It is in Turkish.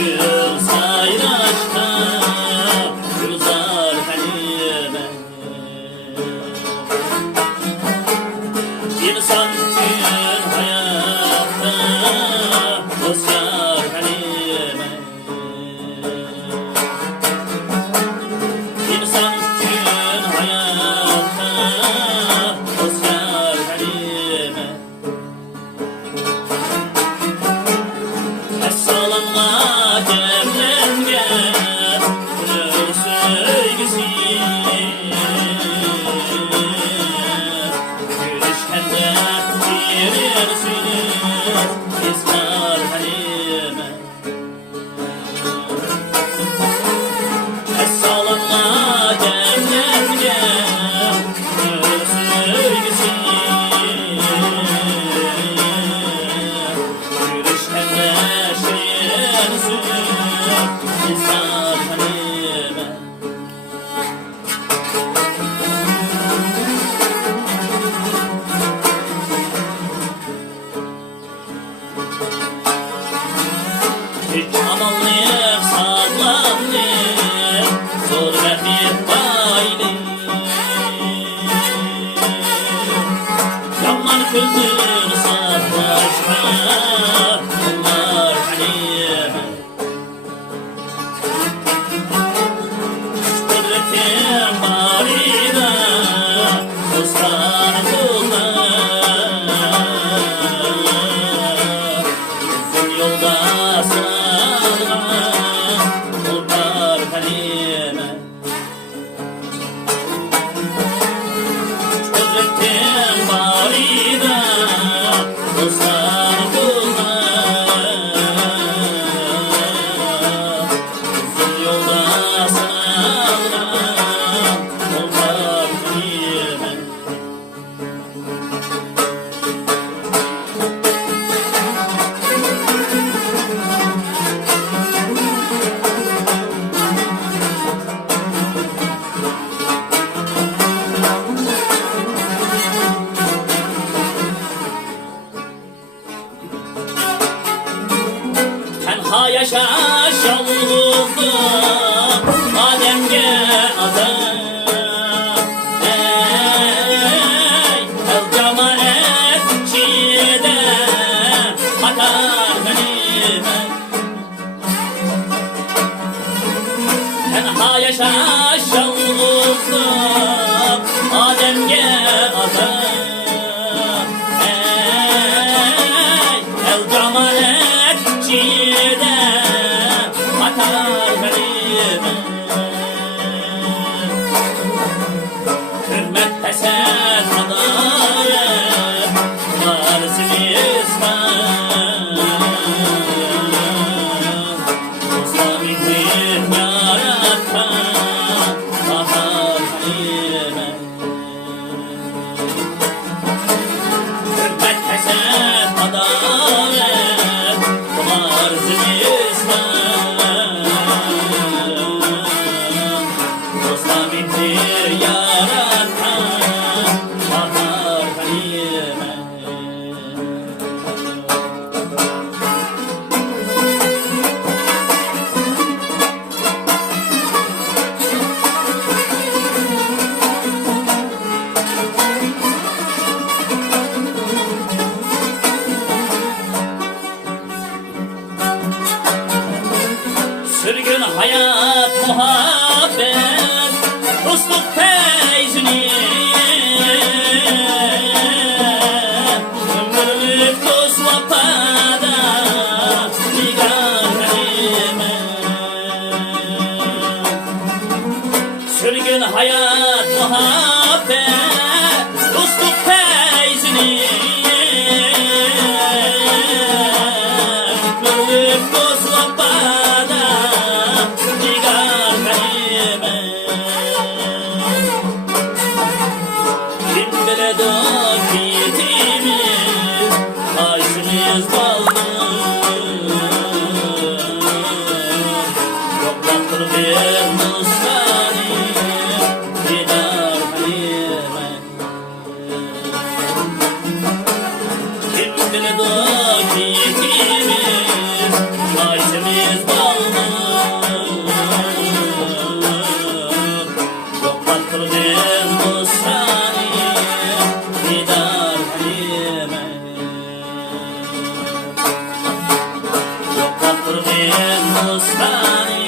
gül sayraşta Gülzar Halime İnsan tüm hayatta Dostlar Halime İnsan tüm hayatta Dostlar Halime Esselamla demlengen Gönül söygüsü Gülüşkende bilirsiniz İsmar Halime Esselamla demlengen Gönül söygüsü Gülüşkende İsmar Halime Hiç amanlıyım, sağlamlıyım Zor verdim baylim Yaman küldür saflaşma Bunlar Halime Kudretim barida Dostlar bunlar Uzun yolda sana Bunlar Halime Kudretim barida Dostlar bunlar Uzun yolda sana Bunlar Halime Tenha yaşaş yalnızlıkta Adem'e adam Ey el cemaat çiğde Hatar Halime Tenha yaşaş yalnızlıkta Adem'e adam Ey el cemaat çiğde Hatar Halime Hürmet pesel adalet Varsın İslam Dostlarımızın yaratan Hatar Halime Hürmet pesel adalet Varsın İslam Dostlarımızın yaratan Hatar Halime Sürgün hayat muhabbet Dostluk feyzini Ömürlük dost vapada Nigar Halime Sürgün hayat muhabbet Dostluk feyzini Ömürlük dost vapada Nigar Halime Kim biledi o kitimiz Ayşimiz baldır Yoklattır bir Nusrani Nigar Halime Kim biledi o kitimiz Ayşimiz baldır kaptırdım bu seni Didar halime Çok kaptırdım bu seni